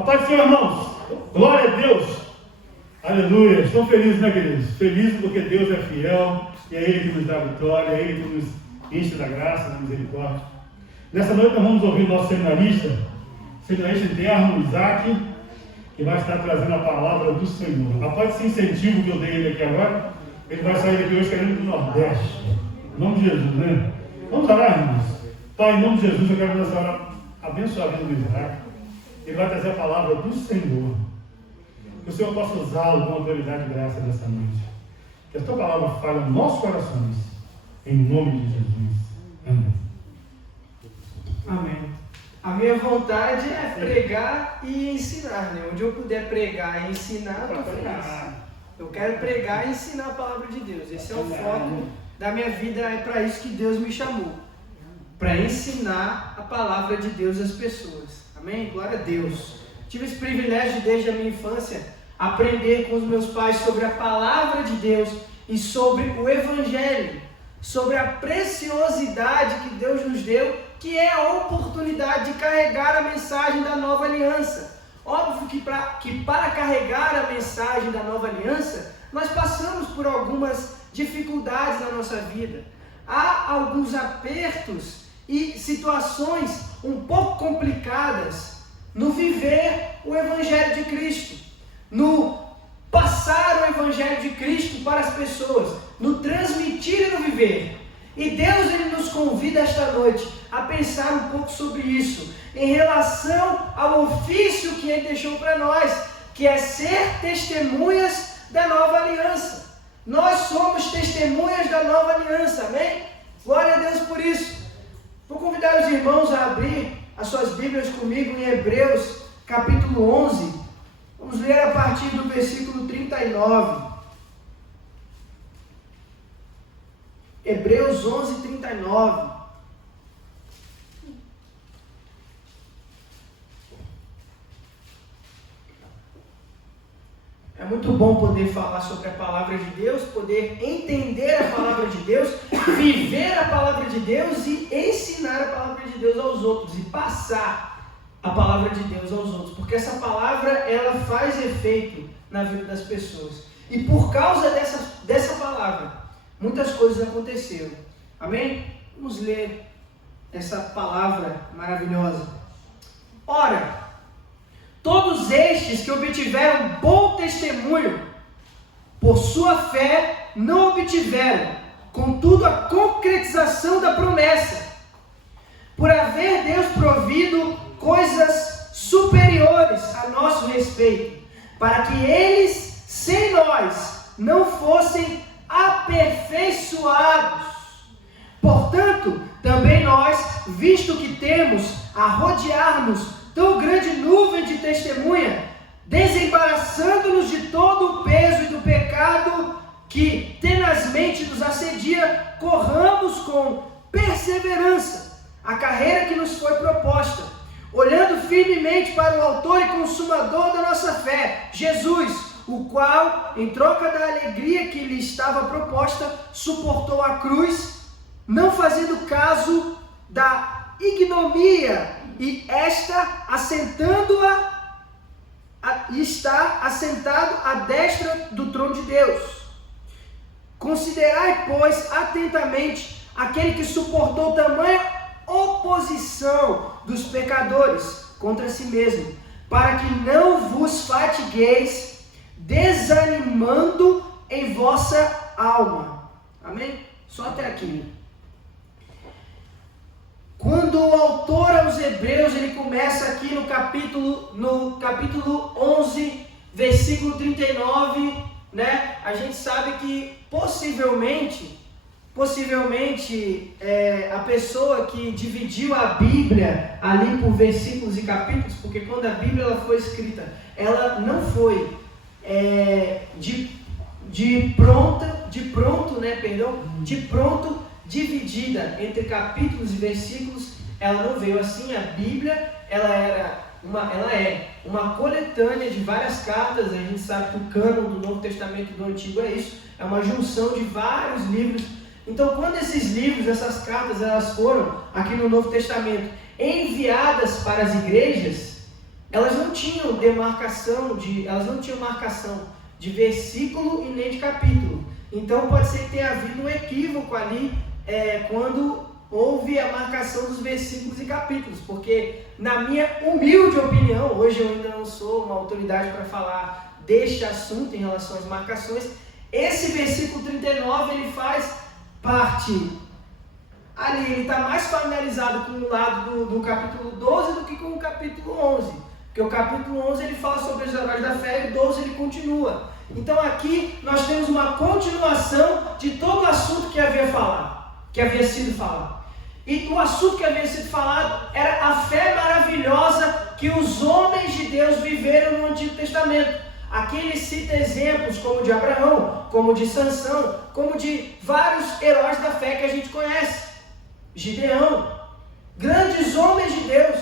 A paz do Senhor, irmãos. Glória a Deus. Aleluia. Estão felizes, né, queridos? Felizes porque Deus é fiel e é Ele que nos dá a vitória, é Ele que nos enche da graça, da misericórdia. Nessa noite nós vamos ouvir o nosso seminarista interno, Isaac, que vai estar trazendo a palavra do Senhor. Após esse incentivo que eu dei ele aqui agora, ele vai sair daqui hoje querendo ir para o Nordeste. Em nome de Jesus, né? Vamos orar, irmãos? Pai, em nome de Jesus, eu quero nessa hora abençoar a vida do Isaac. Ele vai trazer a palavra do Senhor. Que o Senhor possa usá-lo com autoridade e graça nessa noite. Que a tua palavra fale nos nossos corações. Em nome de Jesus. Amém. Amém. A minha vontade é pregar e ensinar, né? Onde eu puder pregar e ensinar, eu estou feliz. Eu quero pregar e ensinar a palavra de Deus. Esse é o foco da minha vida, é para isso que Deus me chamou. Para ensinar a palavra de Deus às pessoas. Amém? Glória a Deus. Tive esse privilégio desde a minha infância aprender com os meus pais sobre a palavra de Deus e sobre o Evangelho, sobre a preciosidade que Deus nos deu, que é a oportunidade de carregar a mensagem da nova aliança. Óbvio que para carregar a mensagem da nova aliança, nós passamos por algumas dificuldades na nossa vida. Há alguns apertos e situações um pouco complicadas no viver o Evangelho de Cristo, no passar o Evangelho de Cristo para as pessoas, no transmitir e no viver. E Deus ele nos convida esta noite a pensar um pouco sobre isso, em relação ao ofício que Ele deixou para nós, que é ser testemunhas da nova aliança. Nós somos testemunhas da nova aliança, amém? Glória a Deus por isso. Vou convidar os irmãos a abrir as suas Bíblias comigo em Hebreus, capítulo 11. Vamos ler a partir do versículo 39. Hebreus 11, 39. É muito bom poder falar sobre a palavra de Deus, poder entender a palavra de Deus, viver a palavra de Deus e ensinar a palavra de Deus aos outros e passar a palavra de Deus aos outros, porque essa palavra ela faz efeito na vida das pessoas. E por causa dessa palavra, muitas coisas aconteceram. Amém? Vamos ler essa palavra maravilhosa. Ora, todos estes que obtiveram bom testemunho, por sua fé não obtiveram, contudo, a concretização da promessa, por haver Deus provido coisas superiores a nosso respeito, para que eles, sem nós, não fossem aperfeiçoados. Portanto, também nós, visto que temos a rodear-nos tão grande nuvem de testemunha, desembaraçando-nos de todo o peso e do pecado que tenazmente nos assedia, corramos com perseverança a carreira que nos foi proposta, olhando firmemente para o autor e consumador da nossa fé, Jesus, o qual, em troca da alegria que lhe estava proposta, suportou a cruz, não fazendo caso da ignomia, e está assentado à destra do trono de Deus. Considerai, pois, atentamente aquele que suportou tamanha oposição dos pecadores contra si mesmo, para que não vos fatigueis desanimando em vossa alma. Amém? Só até aqui. Quando o autor aos Hebreus, ele começa aqui no capítulo 11, versículo 39, né? A gente sabe que possivelmente a pessoa que dividiu a Bíblia ali por versículos e capítulos, porque quando a Bíblia ela foi escrita, ela não foi de pronto dividida entre capítulos e versículos. Ela não veio assim. A Bíblia ela é uma coletânea de várias cartas. A gente sabe que o cânon do Novo Testamento e do Antigo é isso, é uma junção de vários livros. Então, quando esses livros, essas cartas, elas foram aqui no Novo Testamento enviadas para as igrejas, elas não tinham marcação de versículo e nem de capítulo. Então pode ser que tenha havido um equívoco ali quando houve a marcação dos versículos e capítulos, porque na minha humilde opinião, hoje eu ainda não sou uma autoridade para falar deste assunto em relação às marcações, esse versículo 39 ele faz parte ali, ele está mais familiarizado com o lado do capítulo 12 do que com o capítulo 11, porque o capítulo 11 ele fala sobre os heróis da fé e o 12 ele continua. Então aqui nós temos uma continuação de todo o assunto que havia sido falado. E o assunto que havia sido falado era a fé maravilhosa que os homens de Deus viveram no Antigo Testamento. Aqui ele cita exemplos como de Abraão, como de Sansão, como de vários heróis da fé que a gente conhece. Gideão, grandes homens de Deus,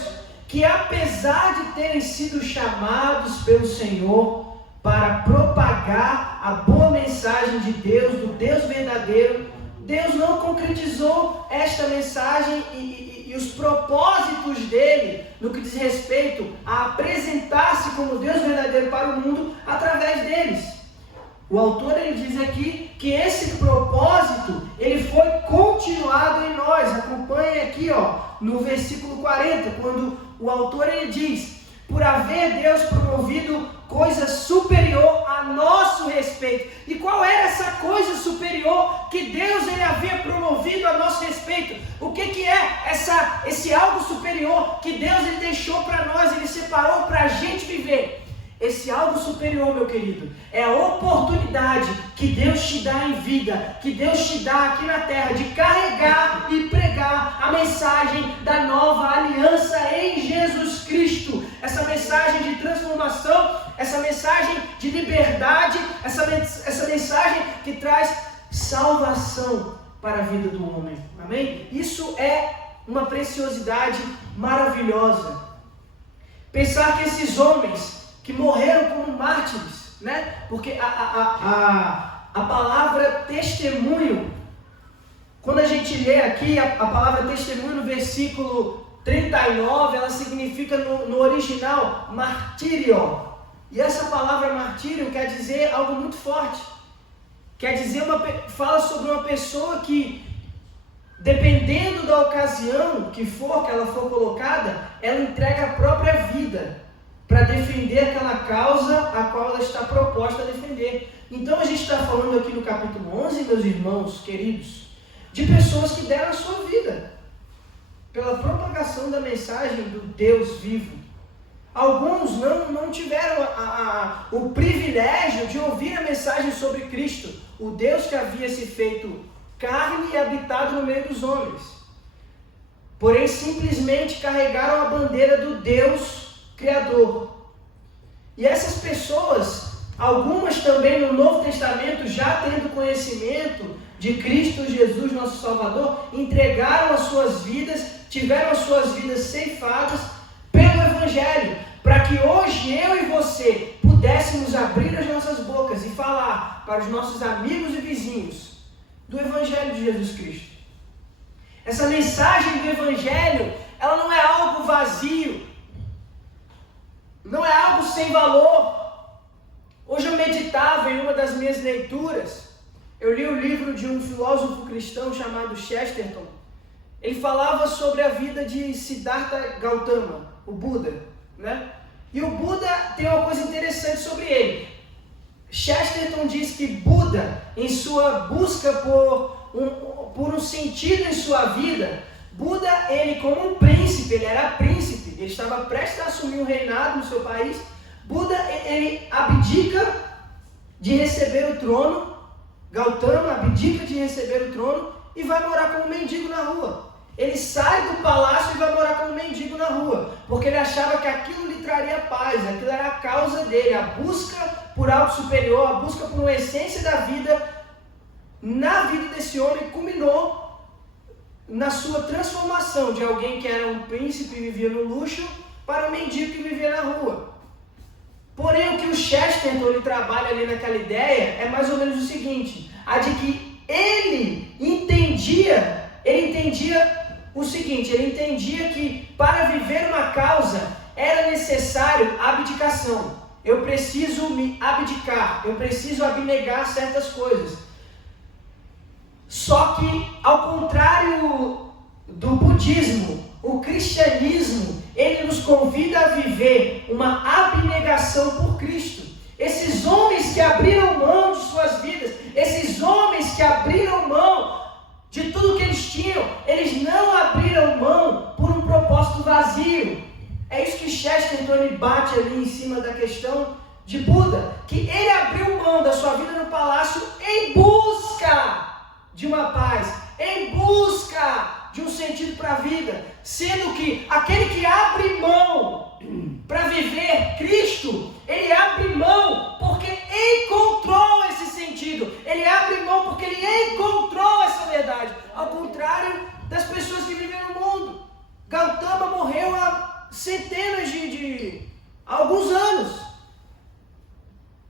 que apesar de terem sido chamados pelo Senhor para propagar a boa mensagem de Deus, do Deus verdadeiro, Deus não concretizou esta mensagem e os propósitos dele no que diz respeito a apresentar-se como Deus verdadeiro para o mundo através deles. O autor ele diz aqui que esse propósito ele foi continuado em nós. Acompanhe aqui no versículo 40, quando o autor ele diz: por haver Deus promovido coisa superior a nosso respeito. E qual era essa coisa superior que Deus ele havia promovido a nosso respeito? O que é esse algo superior que Deus ele deixou para nós, ele separou para a gente viver? Esse algo superior, meu querido, é a oportunidade que Deus te dá em vida, que Deus te dá aqui na terra, de carregar e pregar a mensagem da nova aliança em Jesus Cristo. Essa mensagem de transformação, essa mensagem de liberdade, essa mensagem que traz salvação para a vida do homem. Amém? Isso é uma preciosidade maravilhosa. Pensar que esses homens que morreram como mártires, né? Porque a palavra testemunho, quando a gente lê aqui a palavra testemunho no versículo 39, ela significa no original martírio. E essa palavra martírio quer dizer algo muito forte. Quer dizer, fala sobre uma pessoa que, dependendo da ocasião que ela for colocada, ela entrega a própria vida para defender aquela causa a qual ela está proposta a defender. Então a gente está falando aqui no capítulo 11, meus irmãos queridos, de pessoas que deram a sua vida pela propagação da mensagem do Deus vivo. Alguns não tiveram o privilégio de ouvir a mensagem sobre Cristo, o Deus que havia se feito carne e habitado no meio dos homens. Porém, simplesmente carregaram a bandeira do Deus Criador. E essas pessoas, algumas também no Novo Testamento, já tendo conhecimento de Cristo Jesus, nosso Salvador, entregaram as suas vidas, tiveram as suas vidas ceifadas pelo Evangelho, para que hoje eu e você pudéssemos abrir as nossas bocas e falar para os nossos amigos e vizinhos do Evangelho de Jesus Cristo. Essa mensagem do Evangelho, ela não é algo vazio, não é algo sem valor. Hoje eu meditava em uma das minhas leituras, eu li o livro de um filósofo cristão chamado Chesterton. Ele falava sobre a vida de Siddhartha Gautama, o Buda, né? E o Buda tem uma coisa interessante sobre ele. Chesterton diz que Buda, em sua busca por um sentido em sua vida, Buda, ele como um príncipe, ele era príncipe, ele estava prestes a assumir um reinado no seu país. Buda, ele abdica de receber o trono, Gautama abdica de receber o trono e vai morar como mendigo na rua. Ele sai do palácio e vai morar como mendigo na rua, porque ele achava que aquilo lhe traria paz, aquilo era a causa dele, a busca por algo superior, a busca por uma essência da vida. Na vida desse homem culminou na sua transformação de alguém que era um príncipe e vivia no luxo para um mendigo que vivia na rua. Porém, o que o Chesterton ele trabalha ali naquela ideia é mais ou menos o seguinte, a de que ele entendia o seguinte, ele entendia que para viver uma causa era necessário abdicação. Eu preciso me abdicar, eu preciso abnegar certas coisas. Só que, ao contrário do budismo, o cristianismo, ele nos convida a viver uma abnegação por Cristo. Esses homens que abriram mão de suas vidas, esses homens que abriram mão de tudo que eles tinham, eles não abriram mão por um propósito vazio. É isso que Chesterton bate ali em cima da questão de Buda, que ele abriu mão da sua vida no palácio em busca de uma paz, em busca de um sentido para a vida, sendo que aquele que abre mão para viver Cristo, ele abre mão porque encontrou esse sentido, ele abre mão porque ele encontrou essa verdade, ao contrário das pessoas que vivem no mundo. Gautama morreu há centenas há alguns anos,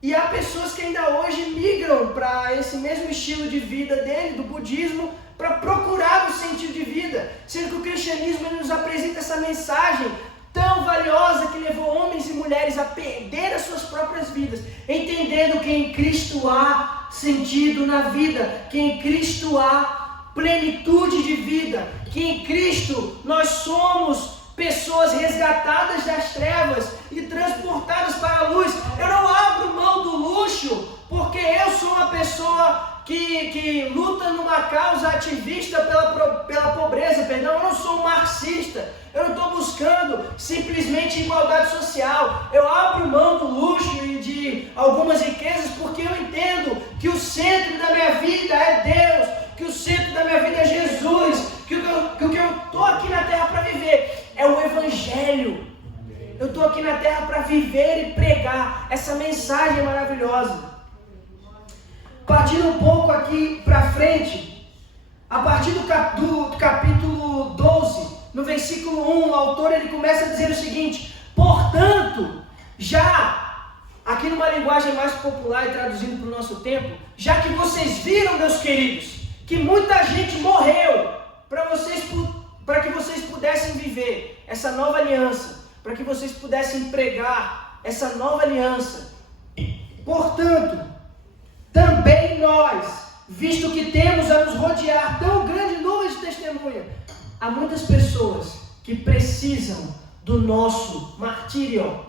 e há pessoas que ainda hoje migram para esse mesmo estilo de vida dele, do budismo, para procurar o sentido de vida, sendo que o cristianismo ele nos apresenta essa mensagem tão valiosa que levou homens e mulheres a perder as suas próprias vidas, entendendo que em Cristo há sentido na vida, que em Cristo há plenitude de vida, que em Cristo nós somos pessoas resgatadas das trevas e transportadas para a luz. Eu não abro mão do luxo porque eu sou uma pessoa que luta numa causa ativista pela pobreza, perdão. Eu não sou um marxista, eu não estou buscando simplesmente igualdade social. Eu abro mão do luxo e de algumas riquezas porque eu entendo que o centro da minha vida é Deus, que o centro da minha vida é Jesus, que o que eu estou aqui na terra para viver é o Evangelho. Eu estou aqui na terra para viver e pregar essa mensagem maravilhosa. Partindo um pouco aqui para frente, a partir do capítulo 12, no versículo 1, o autor ele começa a dizer o seguinte: portanto, já, aqui numa linguagem mais popular e traduzindo para o nosso tempo, já que vocês viram, meus queridos, que muita gente morreu para que vocês pudessem viver essa nova aliança, para que vocês pudessem pregar essa nova aliança. Portanto, também nós, visto que temos a nos rodear tão grande nuvem de testemunha, há muitas pessoas que precisam do nosso martírio,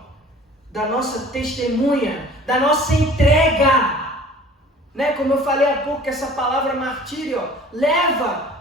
da nossa testemunha, da nossa entrega. Né? Como eu falei há pouco, que essa palavra martírio leva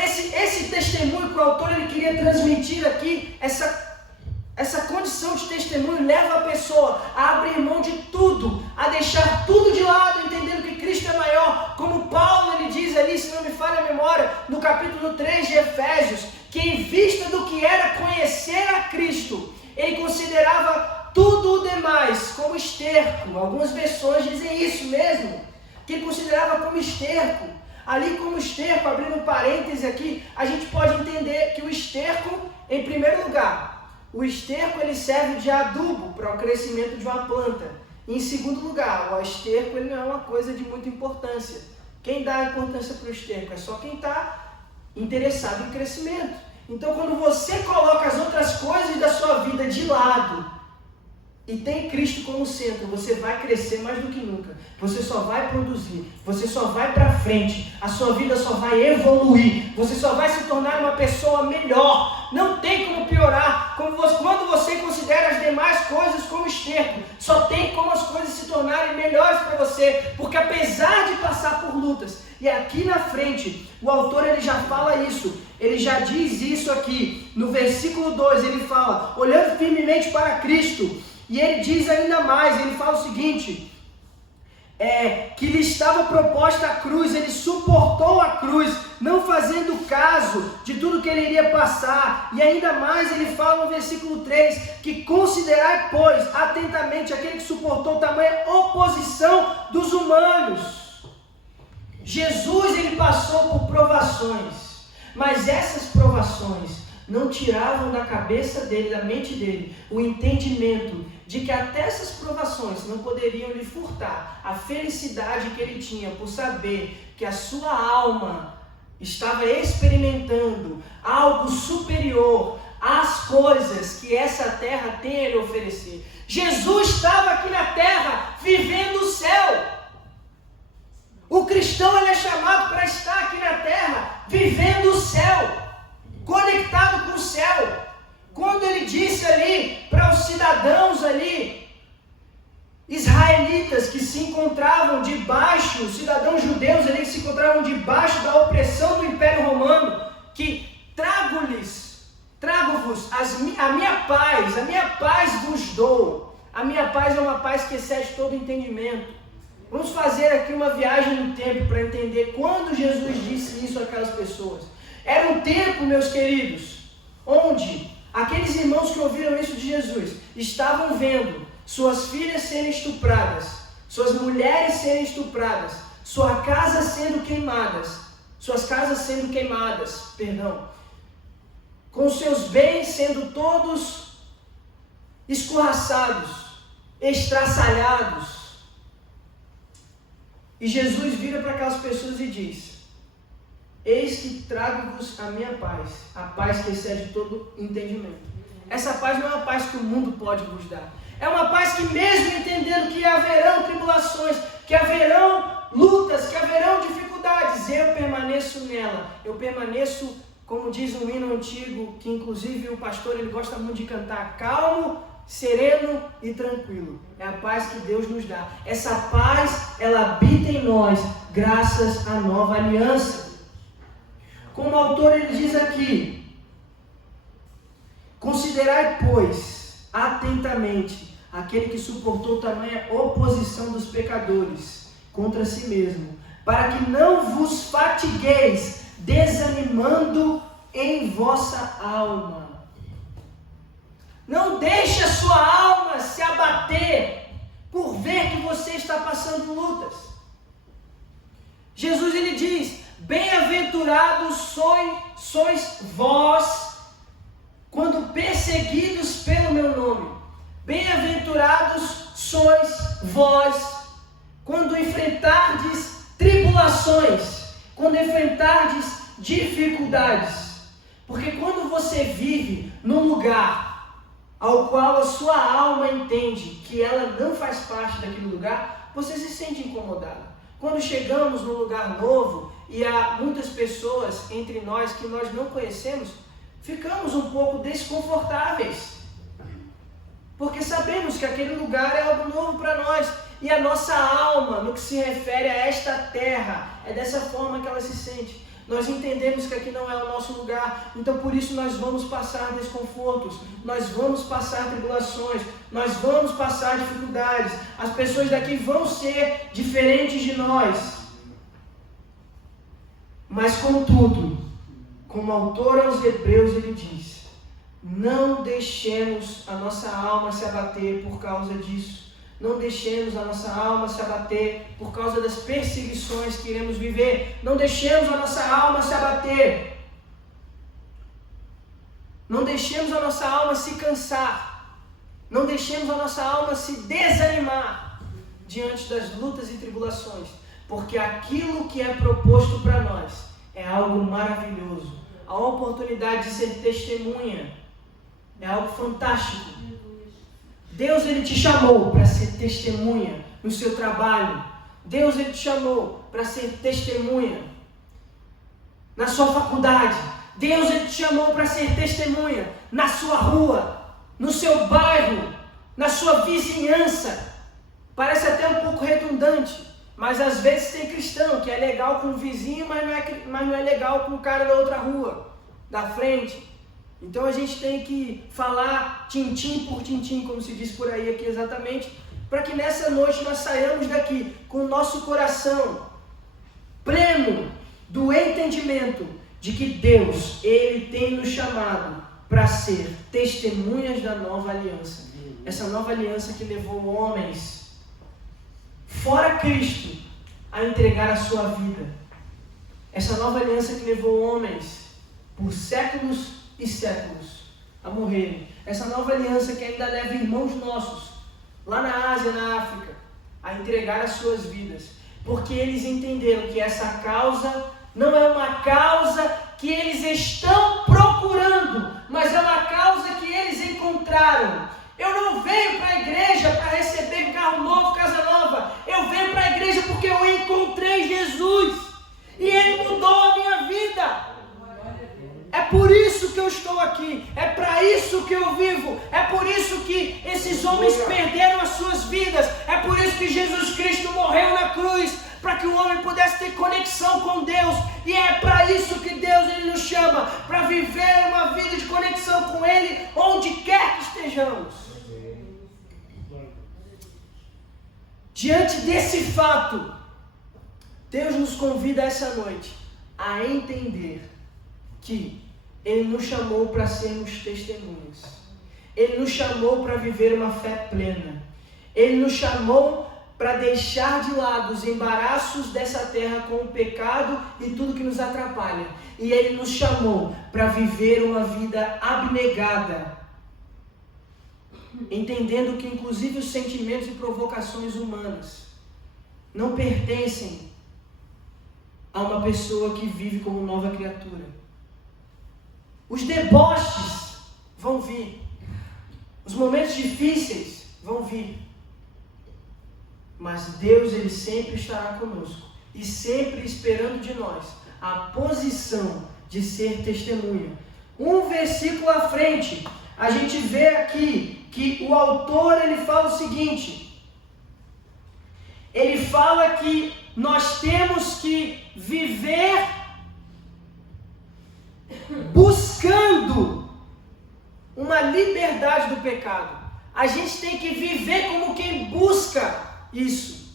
esse testemunho que o autor ele queria transmitir aqui, essa condição de testemunho leva a pessoa a abrir mão de tudo, a deixar tudo de lado, entendendo que Cristo é maior, como Paulo ele diz ali, se não me falha a memória, no capítulo 3 de Efésios, que em vista do que era conhecer a Cristo, ele considerava tudo o demais como esterco. Algumas versões dizem isso mesmo, que ele considerava como esterco. Ali como esterco, abrindo um parêntese aqui, a gente pode entender que o esterco, em primeiro lugar, o esterco ele serve de adubo para o crescimento de uma planta. E em segundo lugar, o esterco ele não é uma coisa de muita importância. Quem dá importância para o esterco é só quem está interessado em crescimento. Então quando você coloca as outras coisas da sua vida de lado e tem Cristo como centro, você vai crescer mais do que nunca. Você só vai produzir, você só vai para frente, a sua vida só vai evoluir, você só vai se tornar uma pessoa melhor. Não tem como piorar. Quando você considera as demais coisas como esterco, só tem como as coisas se tornarem melhores para você, porque apesar de passar por lutas, e aqui na frente, o autor ele já fala isso, ele já diz isso aqui, no versículo 2, ele fala, olhando firmemente para Cristo. E ele diz ainda mais, ele fala o seguinte, que lhe estava proposta a cruz, ele suportou a cruz, não fazendo caso de tudo que ele iria passar. E ainda mais ele fala no versículo 3, que considerai, pois, atentamente aquele que suportou tamanha oposição dos humanos. Jesus ele passou por provações, mas essas provações não tiravam da cabeça dele, da mente dele, o entendimento de que até essas provações não poderiam lhe furtar a felicidade que ele tinha por saber que a sua alma estava experimentando algo superior, às coisas que essa terra tem a lhe oferecer. Jesus estava aqui na terra, vivendo o céu. O cristão ele é chamado para estar aqui na terra, vivendo o céu, conectado com o céu. Quando ele disse ali para os cidadãos ali, israelitas que se encontravam debaixo, cidadãos judeus ali que se encontravam debaixo da opressão do Império Romano, que trago-vos a minha paz vos dou. A minha paz é uma paz que excede todo entendimento. Vamos fazer aqui uma viagem no tempo para entender quando Jesus disse isso àquelas pessoas. Era um tempo, meus queridos, onde aqueles irmãos que ouviram isso de Jesus estavam vendo suas filhas serem estupradas, suas mulheres serem estupradas, suas casas sendo queimadas, com seus bens sendo todos escorraçados, estraçalhados. E Jesus vira para aquelas pessoas e diz: eis que trago-vos a minha paz, a paz que excede todo entendimento. Essa paz não é uma paz que o mundo pode vos dar. É uma paz que, mesmo entendendo que haverão tribulações, que haverão lutas, que haverão dificuldades, eu permaneço nela. Eu permaneço, como diz um hino antigo, que inclusive o pastor ele gosta muito de cantar, calmo, sereno e tranquilo. É a paz que Deus nos dá. Essa paz, ela habita em nós, graças à nova aliança. Como o autor ele diz aqui: considerai, pois, atentamente aquele que suportou tamanha oposição dos pecadores contra si mesmo, para que não vos fatigueis desanimando em vossa alma. Não deixe a sua alma se abater por ver que você está passando lutas. Jesus ele diz: bem-aventurados sois vós quando perseguidos pelo meu nome. Bem-aventurados sois vós quando enfrentardes tribulações, quando enfrentardes dificuldades. Porque quando você vive num lugar ao qual a sua alma entende que ela não faz parte daquele lugar, você se sente incomodado. Quando chegamos num lugar novo e há muitas pessoas entre nós que nós não conhecemos, ficamos um pouco desconfortáveis. Porque sabemos que aquele lugar é algo novo para nós. E a nossa alma, no que se refere a esta terra, é dessa forma que ela se sente. Nós entendemos que aqui não é o nosso lugar, então por isso nós vamos passar desconfortos, nós vamos passar tribulações, nós vamos passar dificuldades. As pessoas daqui vão ser diferentes de nós. Mas contudo, como autor aos Hebreus ele diz: não deixemos a nossa alma se abater por causa disso. Não deixemos a nossa alma se abater por causa das perseguições que iremos viver. Não deixemos a nossa alma se abater. Não deixemos a nossa alma se cansar. Não deixemos a nossa alma se desanimar diante das lutas e tribulações. Porque aquilo que é proposto para nós é algo maravilhoso. A oportunidade de ser testemunha é algo fantástico. Deus ele te chamou para ser testemunha no seu trabalho. Deus ele te chamou para ser testemunha na sua faculdade. Deus ele te chamou para ser testemunha na sua rua, no seu bairro, na sua vizinhança. Parece até um pouco redundante, mas às vezes tem cristão que é legal com o vizinho, mas não é legal com o cara da outra rua, da frente. Então a gente tem que falar tintim por tintim, como se diz por aí aqui exatamente, para que nessa noite nós saiamos daqui com o nosso coração pleno do entendimento de que Deus, Ele tem nos chamado para ser testemunhas da nova aliança. Essa nova aliança que levou homens fora Cristo a entregar a sua vida. Essa nova aliança que levou homens por séculos e séculos a morrerem. Essa nova aliança que ainda leva irmãos nossos lá na Ásia, na África, a entregar as suas vidas, porque eles entenderam que essa causa não é uma causa que eles estão procurando, mas é uma causa que eles encontraram. Eu não venho para a igreja para receber carro novo, casa nova. Eu venho para a igreja porque eu encontrei Jesus e Ele mudou a minha vida. É por isso que eu estou aqui, é para isso que eu vivo, é por isso que esses homens perderam as suas vidas, é por isso que Jesus Cristo morreu na cruz, para que o homem pudesse ter conexão com Deus, e é para isso que Deus ele nos chama, para viver uma vida de conexão com Ele, onde quer que estejamos. Diante desse fato, Deus nos convida essa noite a entender que Ele nos chamou para sermos testemunhas. Ele nos chamou para viver uma fé plena. Ele nos chamou para deixar de lado os embaraços dessa terra com o pecado e tudo que nos atrapalha. E Ele nos chamou para viver uma vida abnegada, entendendo que inclusive os sentimentos e provocações humanas não pertencem a uma pessoa que vive como nova criatura. Os deboches vão vir, os momentos difíceis vão vir, mas Deus ele sempre estará conosco e sempre esperando de nós a posição de ser testemunha. Um versículo à frente, a gente vê aqui que o autor ele fala o seguinte, ele fala que nós temos que viver buscando uma liberdade do pecado. A gente tem que viver como quem busca isso.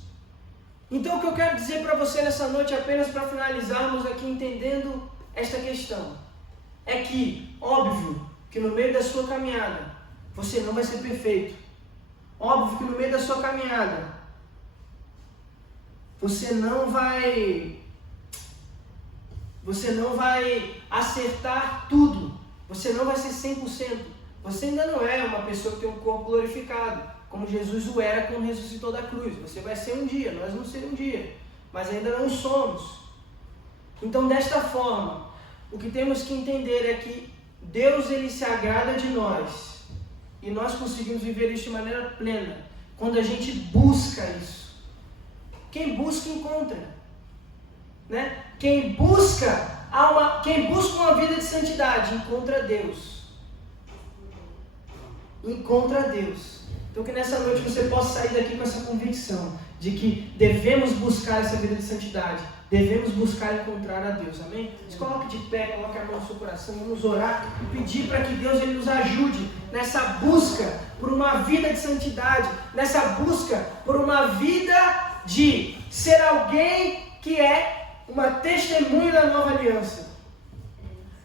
Então o que eu quero dizer para você nessa noite, apenas para finalizarmos aqui entendendo esta questão, é que, óbvio, que no meio da sua caminhada, você não vai ser perfeito. Óbvio que no meio da sua caminhada, você não vai acertar tudo. Você não vai ser 100%. Você ainda não é uma pessoa que tem um corpo glorificado, como Jesus o era quando ressuscitou da cruz. Você vai ser um dia, nós vamos ser um dia, mas ainda não somos. Então, desta forma, o que temos que entender é que Deus ele se agrada de nós e nós conseguimos viver isso de maneira plena quando a gente busca isso. Quem busca encontra, né? Quem busca uma vida de santidade encontra Deus. Encontra Deus. Então que nessa noite você possa sair daqui com essa convicção de que devemos buscar essa vida de santidade, devemos buscar encontrar a Deus, amém? Se coloque de pé, coloque a mão no seu coração, vamos orar e pedir para que Deus ele nos ajude nessa busca por uma vida de santidade, nessa busca por uma vida de ser alguém que é uma testemunha da nova aliança.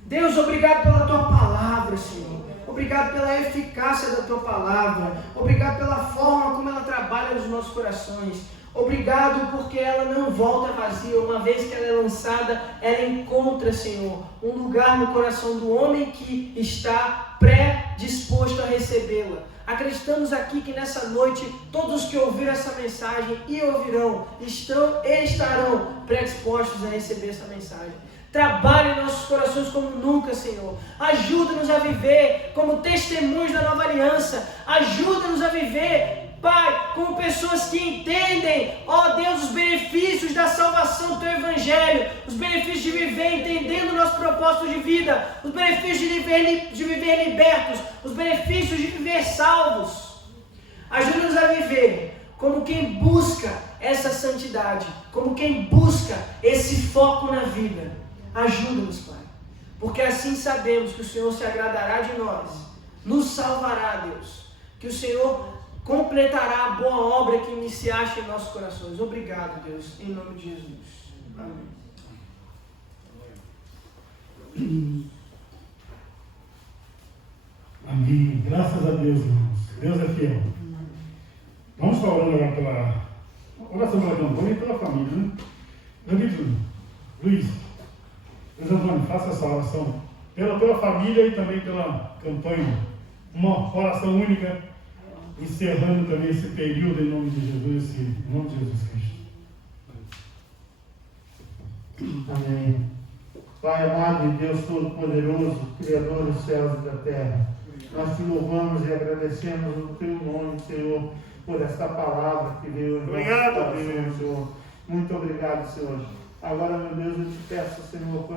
Deus, obrigado pela Tua palavra, Senhor. Obrigado pela eficácia da Tua palavra. Obrigado pela forma como ela trabalha nos nossos corações. Obrigado porque ela não volta vazia. Uma vez que ela é lançada, ela encontra, Senhor, um lugar no coração do homem que está predisposto a recebê-la. Acreditamos aqui que nessa noite, todos que ouviram essa mensagem e ouvirão, estarão predispostos a receber essa mensagem. Trabalhe em nossos corações como nunca, Senhor. Ajuda-nos a viver como testemunhos da nova aliança. Ajuda-nos a viver, Pai, como pessoas que entendem, ó Deus, os benefícios da salvação do Teu Evangelho, os benefícios de viver entendendo o nosso propósito de vida, os benefícios de viver libertos, os benefícios de viver salvos. Ajuda-nos a viver como quem busca essa santidade, como quem busca esse foco na vida. Ajuda-nos, Pai, porque assim sabemos que o Senhor se agradará de nós, nos salvará, Deus, que o Senhor completará a boa obra que iniciaste em nossos corações. Obrigado, Deus, em nome de Jesus. Amém. Amém. Graças a Deus, irmãos. Deus é fiel. Vamos estar orando agora pela oração pela campanha e pela família, né? David, Luiz, Deus Antônio, faça essa oração pela família e também pela campanha. Uma oração única, encerrando também esse período em nome de Jesus, em nome de Jesus Cristo. Amém. Pai amado e Deus Todo-Poderoso, Criador dos céus e da terra, nós te louvamos e agradecemos o teu nome, Senhor, por esta palavra que veio em nosso coração, Senhor. Muito obrigado, Senhor. Agora, meu Deus, eu te peço, Senhor,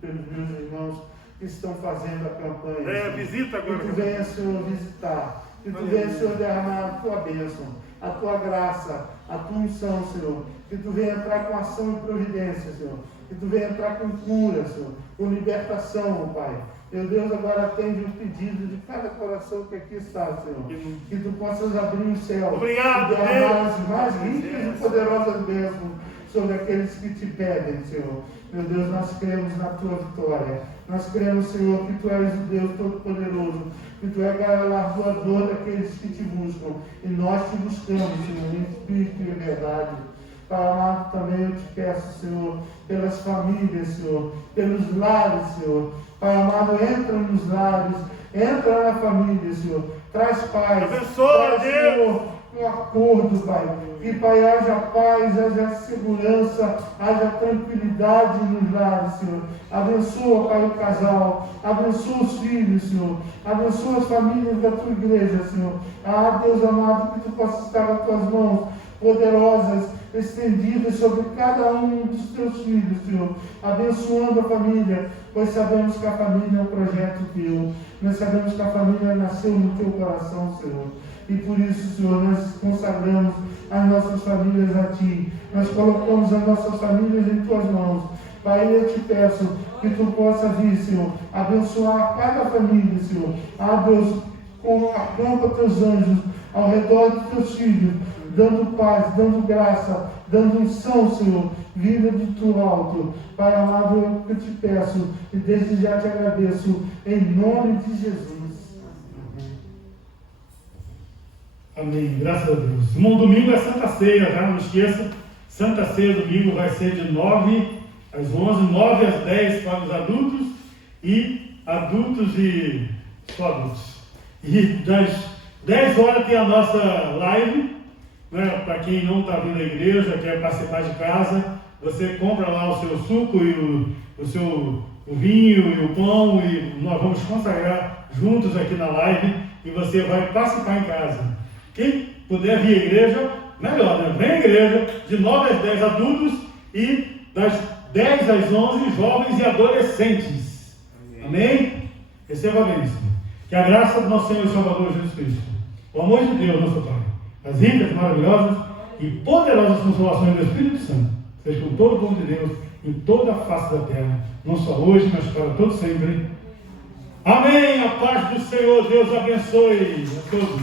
pelos meus irmãos que estão fazendo a campanha. Visita agora. Que tu venha, Senhor, visitar. Que tu venha, Senhor, derramar a tua bênção, a tua graça, a tua unção, Senhor. Que tu venha entrar com ação e providência, Senhor. Que tu venha entrar com cura, Senhor, com libertação, Pai. Meu Deus, agora atende o pedido de cada coração que aqui está, Senhor. Que tu possas abrir o céu. Obrigado, e derramar as mais ricas e poderosas bênçãos sobre aqueles que te pedem, Senhor. Meu Deus, nós cremos na tua vitória. Nós cremos, Senhor, que tu és o Deus Todo-Poderoso, que tu és galardoador daqueles que te buscam. E nós te buscamos, Senhor, em espírito e em verdade. Pai amado, também eu te peço, Senhor, pelas famílias, Senhor, pelos lares, Senhor. Pai amado, entra nos lares, entra na família, Senhor. Traz paz. Abençoa, traz, Deus. Senhor, um acordo, Pai. Que, Pai, haja paz, haja segurança, haja tranquilidade nos lares, Senhor. Abençoa, Pai, o casal. Abençoa os filhos, Senhor. Abençoa as famílias da tua igreja, Senhor. Ah, Deus amado, que tu possas estar nas tuas mãos poderosas, estendidas sobre cada um dos teus filhos, Senhor, abençoando a família, pois sabemos que a família é um projeto teu, nós sabemos que a família nasceu no teu coração, Senhor, e por isso, Senhor, nós consagramos as nossas famílias a ti, nós colocamos as nossas famílias em tuas mãos. Pai, eu te peço que tu possa vir, Senhor, abençoar cada família, Senhor. Ah, Deus, acampa teus anjos ao redor dos teus filhos, dando paz, dando graça, dando unção, Senhor, vinda do teu alto. Pai amado, eu te peço e desde já te agradeço, em nome de Jesus. Amém. Graças a Deus. No domingo é Santa Ceia, tá? Não esqueça. Santa Ceia domingo vai ser de 9 às 11, 9 às 10 para os adultos e adultos e só adultos. E das 10 horas tem a nossa live, né? Para quem não está vindo à igreja, quer participar de casa, você compra lá o seu suco e o vinho e o pão e nós vamos consagrar juntos aqui na live e você vai participar em casa. Quem puder vir à igreja, melhor, né? Vem à igreja, de 9 às 10 adultos e das 10 às 11 jovens e adolescentes. Amém? Receba a bênção. Que a graça do nosso Senhor e Salvador Jesus Cristo, o amor de Deus, nosso Pai, as ricas, maravilhosas e poderosas consolações do Espírito Santo, seja com todo o povo de Deus, em toda a face da terra, não só hoje, mas para todos sempre. Amém. A paz do Senhor, Deus abençoe a todos.